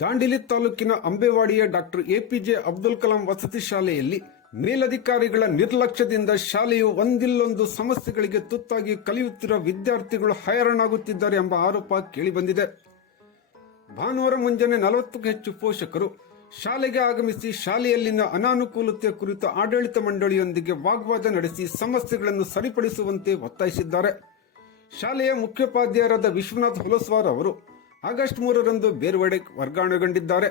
ದಾಂಡೇಲಿ ತಾಲೂಕಿನ ಅಂಬೇವಾಡಿಯ doctor APJ Abdul Kalam ವಸತಿ ಶಾಲೆಯಲ್ಲಿ ಮೇಲಧಿಕಾರಿಗಳ ನಿರ್ಲಕ್ಷ್ಯದಿಂದ ಶಾಲೆಯು ಒಂದಿಲ್ಲೊಂದು ಸಮಸ್ಯೆಗಳಿಗೆ ತುತ್ತಾಗಿ ಕಲಿಯುತ್ತಿರುವ ವಿದ್ಯಾರ್ಥಿಗಳು ಹೈರಾಣಾಗುತ್ತಿದ್ದಾರೆ ಎಂಬ ಆರೋಪ ಕೇಳಿಬಂದಿದೆ. ಭಾನುವಾರ ಮುಂಜಾನೆ 40ಕ್ಕೂ ಹೆಚ್ಚು ಪೋಷಕರು ಶಾಲೆಗೆ ಆಗಮಿಸಿ ಶಾಲೆಯಲ್ಲಿನ ಅನಾನುಕೂಲತೆಯ ಕುರಿತು ಆಡಳಿತ ಮಂಡಳಿಯೊಂದಿಗೆ ವಾಗ್ವಾದ ನಡೆಸಿ ಸಮಸ್ಯೆಗಳನ್ನು ಸರಿಪಡಿಸುವಂತೆ ಒತ್ತಾಯಿಸಿದ್ದಾರೆ. ಶಾಲೆಯ ಮುಖ್ಯೋಪಾಧ್ಯಾಯರಾದ ವಿಶ್ವನಾಥ್ ಹೊಲಸ್ವಾರ್ ಅವರು ಆಗಸ್ಟ್ 3ರಂದು ಬೇರ್ವಡೆ ವರ್ಗಾವಣೆಗೊಂಡಿದ್ದಾರೆ.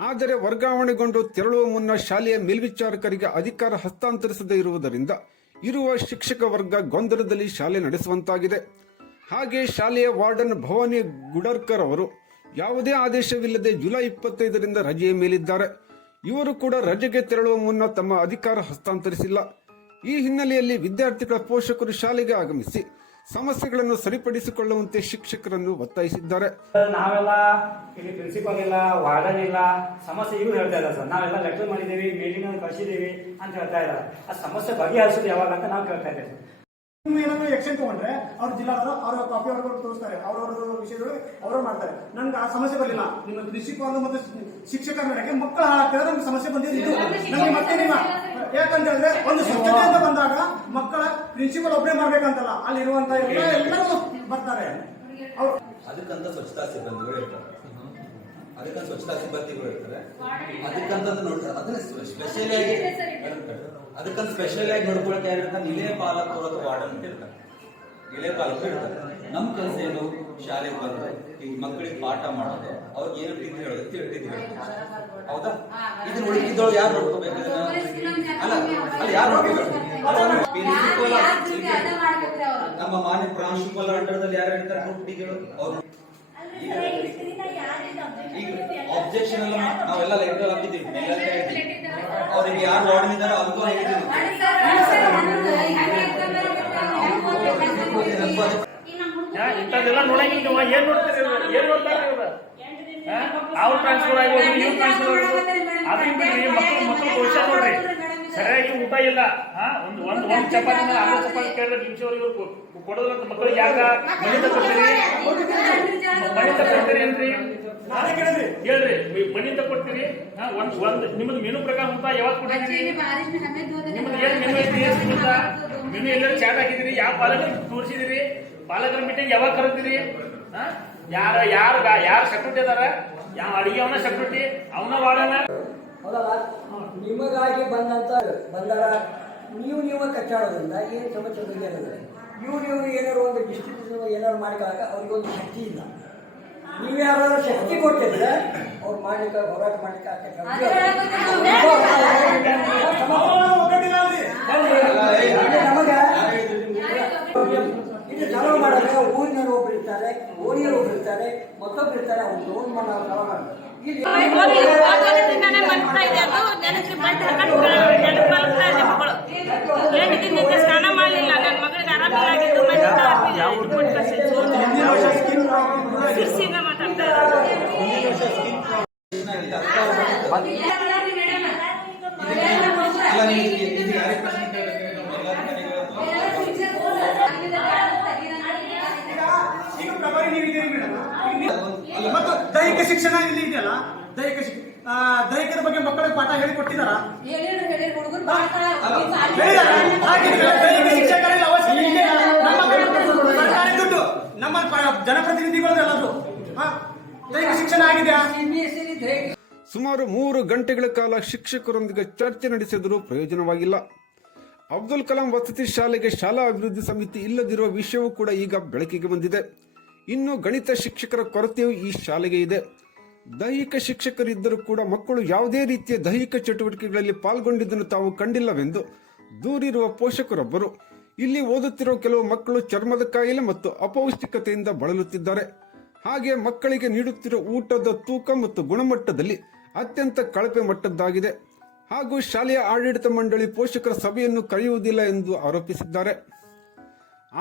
ಆದರೆ ವರ್ಗಾವಣೆಗೊಂಡು ತೆರಳುವ ಮುನ್ನ ಶಾಲೆಯ ಮೇಲ್ವಿಚಾರಕರಿಗೆ ಅಧಿಕಾರ ಹಸ್ತಾಂತರಿಸದೇ ಇರುವುದರಿಂದ ಇರುವ ಶಿಕ್ಷಕ ವರ್ಗ ಗೊಂದಲದಲ್ಲಿ ಶಾಲೆ ನಡೆಸುವಂತಾಗಿದೆ. ಹಾಗೆ ಶಾಲೆಯ ವಾರ್ಡನ್ ಭವಾನಿ ಗುಡರ್ಕರ್ ಅವರು ಯಾವುದೇ ಆದೇಶವಿಲ್ಲದೆ ಜುಲೈ 25ರಿಂದ ರಜೆಯ ಮೇಲಿದ್ದಾರೆ. ಇವರು ಕೂಡ ರಜೆಗೆ ತೆರಳುವ ಮುನ್ನ ತಮ್ಮ ಅಧಿಕಾರ ಹಸ್ತಾಂತರಿಸಿಲ್ಲ. ಈ ಹಿನ್ನೆಲೆಯಲ್ಲಿ ವಿದ್ಯಾರ್ಥಿಗಳ ಪೋಷಕರು ಶಾಲೆಗೆ ಆಗಮಿಸಿ ಸಮಸ್ಯೆಗಳನ್ನು ಸರಿಪಡಿಸಿಕೊಳ್ಳುವಂತೆ ಶಿಕ್ಷಕರನ್ನು ಒತ್ತಾಯಿಸಿದ್ದಾರೆ. ನಾವೆಲ್ಲ ಇಲ್ಲಿ ಪ್ರಿನ್ಸಿಪಾಲ್ ಇಲ್ಲ, ವಾರ್ಡನ್ ಇಲ್ಲ, ಸಮಸ್ಯೆ ಇವ್ರು ಹೇಳ್ತಾ ಇದ್ದಾರೆ ಸರ್. ನಾವೆಲ್ಲ ಲೆಟರ್ ಮಾಡಿದ್ದೀವಿ, ಮೇಲಿನ ಕಳಿಸಿದ್ದೀವಿ ಅಂತ ಹೇಳ್ತಾ ಇದ್ದಾರೆ. ಆ ಸಮಸ್ಯೆ ಬಗೆಹರಿಸೋದು ಯಾವಾಗ ಅಂತ ನಾವು ಕೇಳ್ತಾ ಇದ್ದೇವೆ ಸರ್. ಏನಾದ್ರು ಎಕ್ಷನ್ ತಗೊಂಡ್ರೆ ಅವ್ರ ಜಿಲ್ಲಾವರು ಅವರ ಕಾಪಿ ಅವ್ರಿಗೆ ತೋರಿಸ್ತಾರೆ, ಅವ್ರವ್ರ ವಿಷಯಗಳು ಅವರು ಮಾಡ್ತಾರೆ. ನನ್ಗೆ ಆ ಸಮಸ್ಯೆ ಬರಲಿಲ್ಲ, ನಿಮ್ಮ ಪ್ರಿನ್ಸಿಪಾಲ್ ಮತ್ತೆ ಶಿಕ್ಷಕರ ನಡೆಗೆ ಮಕ್ಕಳು ಹಾಳಾಗ್ತಾರೆ, ನಮ್ಗೆ ಸಮಸ್ಯೆ ಬಂದಿದ್ದು ನಮಗೆ ಮತ್ತೆ ನಿಮ್ಮ ಯಾಕಂತ ಹೇಳಿದ್ರೆ ಒಂದು ಸ್ವಚ್ಛತೆ ಅಂತ ಬಂದಾಗ ಮಕ್ಕಳ ಪ್ರಿನ್ಸಿಪಲ್ ಒಬ್ಬರೇ ಮಾಡ್ಬೇಕಂತಲ್ಲ, ಅಲ್ಲಿರುವಂತ ಎಲ್ಲರೂ ಬರ್ತಾರೆ. ಅದಕ್ಕಂತ ಸ್ವಚ್ಛತಾ ಸಿಬ್ಬಂದಿಗಳು ಇರ್ತಾರೆ, ಅದಕ್ಕಂತ ಸ್ವಚ್ಛತಾ ಸಿಬ್ಬಂದಿಗಳು ಇರ್ತಾರೆ. ಅದಕ್ಕಂತ ನೋಡ್ತಾರೆ, ಅದನ್ನ ಸ್ಪೆಷಲ್ ಆಗಿ ಅದಕ್ಕಂತ ಸ್ಪೆಷಲ್ ಆಗಿ ನೋಡ್ಕೊಳಕ್ಕೆ ಯಾರಿರ್ತಾರೆ, ನಿಲಯ ಪಾಲಕರು ಅಥವಾ ವಾರ್ಡನ್ ಇರ್ತಾರೆ. ನಿಲಯ ಪಾಲಕರು ಇರ್ತಾರೆ. ನಮ್ ಕೆಲಸ ಏನು, ಶಾಲೆಗೆ ಬಂದು ಈ ಮಕ್ಕಳಿಗೆ ಪಾಠ ಮಾಡೋದು, ಅವ್ರಿಗೆ ಏನು ರೀತಿ ಹೇಳೋದು ತಿಳಿ ಹೇಳೋದು. ಹೌದಾ? ಇದನ್ನ ಉಳಿದಿದ್ದವ್ರು ಯಾರು ನೋಡ್ಕೋಬೇಕು? ಅಲ್ಲ ಅಲ್ಲಿ ಯಾರು ನೋಡ್ಕೋಬೇಕು? ನಮ್ಮ ಮಾನ್ಯ ಪ್ರಾಂಶುಪಾಲ ಅಂಡರ್ದಲ್ಲಿ ಯಾರು ಇರ್ತಾರೆ ಹುಟ್ಟಿಗಳು ಅವರು. ಈಗ ಆಬ್ಜೆಕ್ಷನ್ ಎಲ್ಲ ನಾವೆಲ್ಲ ಲೆಟರ್ ಹಾಕಿದ್ದೀವಿ, ಅವ್ರಿಗೆ ಯಾರು ವಾರ್ಡನ್ ಇದ್ದಾರೋ ಅದಕ್ಕೂ ಹೇಳಿದ್ದೀವಿ. ಇಂಥದ್ದೆಲ್ಲ ನೋಡಂಗಿಲ್ಲ. ಏನ್ ನೋಡ್ತಾರೆ, ಏನ್ ನೋಡ್ತಾರೆ ಅವ್ರು ಟ್ರಾನ್ಸ್ಫರ್ ಆಗ್ಬೋದು, ಇವ್ರು ಟ್ರಾನ್ಸ್ಫರ್ ಆಗ್ಬೋದು. ಅದನ್ನ ಬಿಡ್ರಿ, ಮಕ್ಕಳು ಭವಿಷ್ಯ ನೋಡ್ರಿ. ಸರಿಯಾಗಿ ಊಟ ಇಲ್ಲ, ಒಂದ್ ಚಪಾತಿ ಅರ್ಧ ಚಪಾತಿ ಕೇಳಿದ್ರೆ ನಿಮಿಷವರೆಗೂ ಕೊಡೋದಂತ ಮಕ್ಕಳಿಗೆ ಯಾಕ ಮನೆ ತಗೊಳ್ತೀರಿ? ಮನೆ ತಗೊಳ್ತೀರಿ ಏನ್ರಿ? ಹೇಳ್ರಿ, ಮನೆ ತಗೊಳ್ತೀರಿ. ಒಂದ್ ನಿಮ್ದು ಮೆನು ಪ್ರಕಾರ ಊಟ ಯಾವಾಗ ಕೊಟ್ಟಿದ್ದೀರಿ? ನಿಮ್ದು ಏನ್ ಮೆನು ಐತಿ? ಮೆನು ಎಲ್ಲರೂ ಚಾಟ್ ಹಾಕಿದಿರಿ? ಯಾವ ಪಾಲಕರಿಗೆ ತೋರಿಸಿದಿರಿ? ಪಾಲಕರ ಮೀಟಿಂಗ್ ಯಾವಾಗ ಕರೆದಿರಿ? ಯಾರ ಸೆಕ್ಯೂರಿಟಿ ಅದಾರ? ಯಾವ ಅಡಿಗೆ ಅವನ ಸೆಕ್ಯೂರಿಟಿ, ಅವನ ವಾಡನ. ನಿಮಗಾಗಿ ಬಂದಾಗ ನೀವು ಕಚ್ಚಾಡೋದ್ರಿಂದ ಏನು ಸಮಸ್ಯೆ ಬಗೆಹರಿದ್ರೆ ನೀವು ಏನಾದ್ರು ಒಂದು ಡಿಸ್ಟ್ರಿಬ್ಯೂಷನ್ ಏನಾದ್ರು ಮಾಡಿದಾಗ ಅವ್ರಿಗೊಂದು ಶಕ್ತಿ ಇಲ್ಲ. ನೀವು ಯಾರಾದ್ರೂ ಶಕ್ತಿ ಕೊಟ್ಟಿದ್ರೆ ಅವ್ರು ಮಾಡ್ಲಿಕ್ಕೆ ಹೋರಾಟ ಮಾಡ್ಲಿಕ್ಕೆ ನಮಗೆ ಇದು ಚಾಲೂ ಮಾಡಿದ್ರೆ ಊರಿನವರು ಒಬ್ರು ಇರ್ತಾರೆ, ಓಣಿಯರು ಒಬ್ರು ಇರ್ತಾರೆ, ಮತ್ತೊಬ್ರು ಇರ್ತಾರೆ. ಅವ್ರು ಲೋನ್ ಮಾಡೋದು ಚಾಲೂ ಮಾಡ್ತಾರೆ. ಸ್ನಾನ ಮಾಡಲಿಲ್ಲ, ನನ್ನ ಮಗಳಿಗೆ ಆರಾಮಿಲ್ಲ, ಮಾತಾಡ್ತಾ ಮತ್ತು ದೈಹಿಕ ಶಿಕ್ಷಣ ಇಲ್ಲಿ ಇದೆಯಲ್ಲ, ದೈಹಿಕದ ಬಗ್ಗೆ ಮಕ್ಕಳಿಗೆ ಪಾಠ ಹೇಳಿಕೊಟ್ಟಿದಾರ? ದೈಹಿಕ ಶಿಕ್ಷಕರಲ್ಲಿ ಅವಶ್ಯಕತೆ ಇದೆ. ಸರ್ಕಾರಿ ದುಡ್ಡು ನಮ್ಮ ಜನಪ್ರತಿನಿಧಿಗಳದೆಲ್ಲದು ದೈಹಿಕ ಶಿಕ್ಷಣ ಆಗಿದೆಯಾ? ಸುಮಾರು 3 ಗಂಟೆಗಳ ಕಾಲ ಶಿಕ್ಷಕರೊಂದಿಗೆ ಚರ್ಚೆ ನಡೆಸಿದರೂ ಪ್ರಯೋಜನವಾಗಿಲ್ಲ. ಅಬ್ದುಲ್ ಕಲಾಂ ವಸತಿ ಶಾಲೆಗೆ ಶಾಲಾ ಅಭಿವೃದ್ಧಿ ಸಮಿತಿ ಇಲ್ಲದಿರುವ ವಿಷಯವೂ ಕೂಡ ಈಗ ಬೆಳಕಿಗೆ ಬಂದಿದೆ. ಇನ್ನು ಗಣಿತ ಶಿಕ್ಷಕರ ಕೊರತೆಯೂ ಈ ಶಾಲೆಗೆ ಇದೆ. ದೈಹಿಕ ಶಿಕ್ಷಕರಿದ್ದರೂ ಕೂಡ ಮಕ್ಕಳು ಯಾವುದೇ ರೀತಿಯ ದೈಹಿಕ ಚಟುವಟಿಕೆಗಳಲ್ಲಿ ಪಾಲ್ಗೊಂಡಿದ್ದನ್ನು ತಾವು ಕಂಡಿಲ್ಲವೆಂದು ದೂರಿರುವ ಪೋಷಕರೊಬ್ಬರು ಇಲ್ಲಿ ಓದುತ್ತಿರುವ ಕೆಲವು ಮಕ್ಕಳು ಚರ್ಮದ ಕಾಯಿಲೆ ಮತ್ತು ಅಪೌಷ್ಟಿಕತೆಯಿಂದ ಬಳಲುತ್ತಿದ್ದಾರೆ. ಹಾಗೆ ಮಕ್ಕಳಿಗೆ ನೀಡುತ್ತಿರುವ ಊಟದ ತೂಕ ಮತ್ತು ಗುಣಮಟ್ಟದಲ್ಲಿ ಅತ್ಯಂತ ಕಳಪೆ ಮಟ್ಟದ್ದಾಗಿದೆ. ಹಾಗೂ ಶಾಲೆಯ ಆಡಳಿತ ಮಂಡಳಿ ಪೋಷಕರ ಸಭೆಯನ್ನು ಕರೆಯುವುದಿಲ್ಲ ಎಂದು ಆರೋಪಿಸಿದ್ದಾರೆ.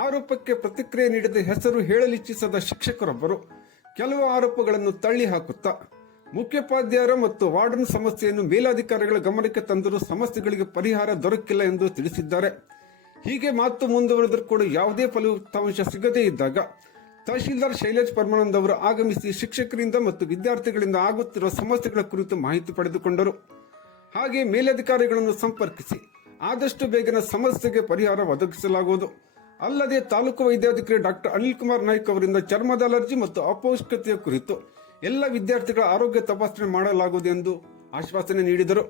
ಆರೋಪಕ್ಕೆ ಪ್ರತಿಕ್ರಿಯೆ ನೀಡಿದ ಹೆಸರು ಹೇಳಲಿಚ್ಛಿಸದ ಶಿಕ್ಷಕರೊಬ್ಬರು ಕೆಲವು ಆರೋಪಗಳನ್ನು ತಳ್ಳಿ ಹಾಕುತ್ತಾ ಮುಖ್ಯೋಪಾಧ್ಯಾಯರ ಮತ್ತು ವಾರ್ಡನ್ ಸಮಸ್ಯೆಯನ್ನು ಮೇಲಾಧಿಕಾರಿಗಳ ಗಮನಕ್ಕೆ ತಂದರೂ ಸಮಸ್ಯೆಗಳಿಗೆ ಪರಿಹಾರ ದೊರಕಿಲ್ಲ ಎಂದು ತಿಳಿಸಿದ್ದಾರೆ. ಹೀಗೆ ಮಾತು ಮುಂದುವರೆದರೂ ಕೂಡ ಯಾವುದೇ ಫಲಿತಾಂಶ ಸಿಗದೇ ಇದ್ದಾಗ ತಹಶೀಲ್ದಾರ್ ಶೈಲೇಶ್ ಪರಮಾನಂದ್ ಅವರು ಆಗಮಿಸಿ ಶಿಕ್ಷಕರಿಂದ ಮತ್ತು ವಿದ್ಯಾರ್ಥಿಗಳಿಂದ ಆಗುತ್ತಿರುವ ಸಮಸ್ಯೆಗಳ ಕುರಿತು ಮಾಹಿತಿ ಪಡೆದುಕೊಂಡರು. ಹಾಗೆ ಮೇಲಧಿಕಾರಿಗಳನ್ನು ಸಂಪರ್ಕಿಸಿ ಆದಷ್ಟು ಬೇಗನೆ ಸಮಸ್ಯೆಗೆ ಪರಿಹಾರ ಒದಗಿಸಲಾಗುವುದು. ಅಲ್ಲದೆ ತಾಲೂಕು ವೈದ್ಯಾಧಿಕಾರಿ ಡಾಕ್ಟರ್ ಅನಿಲ್ ಕುಮಾರ್ ನಾಯ್ಕ್ ಅವರಿಂದ ಚರ್ಮದ ಅಲರ್ಜಿ ಮತ್ತು ಅಪೌಷ್ಟಿಕತೆಯ ಕುರಿತು ಎಲ್ಲ ವಿದ್ಯಾರ್ಥಿಗಳ ಆರೋಗ್ಯ ತಪಾಸಣೆ ಮಾಡಲಾಗುವುದು ಎಂದು ಆಶ್ವಾಸನೆ ನೀಡಿದರು.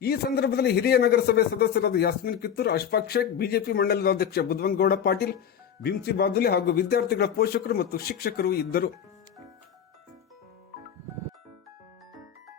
ಈ ಸಂದರ್ಭದಲ್ಲಿ ಹಿರಿಯ ನಗರಸಭೆ ಸದಸ್ಯರಾದ ಯಾಸ್ಮಿನ್ ಕಿತ್ತೂರ್, ಅಶ್ಫಾಕ್ ಶೇಖ್, ಬಿಜೆಪಿ ಮಂಡಲದ ಅಧ್ಯಕ್ಷ ಬುದ್ವಂಗೌಡ ಪಾಟೀಲ್, ಬಿಂಸಿ ಬಾದುಲಿ ಹಾಗೂ ವಿದ್ಯಾರ್ಥಿಗಳ ಪೋಷಕರು ಮತ್ತು ಶಿಕ್ಷಕರು ಇದ್ದರು.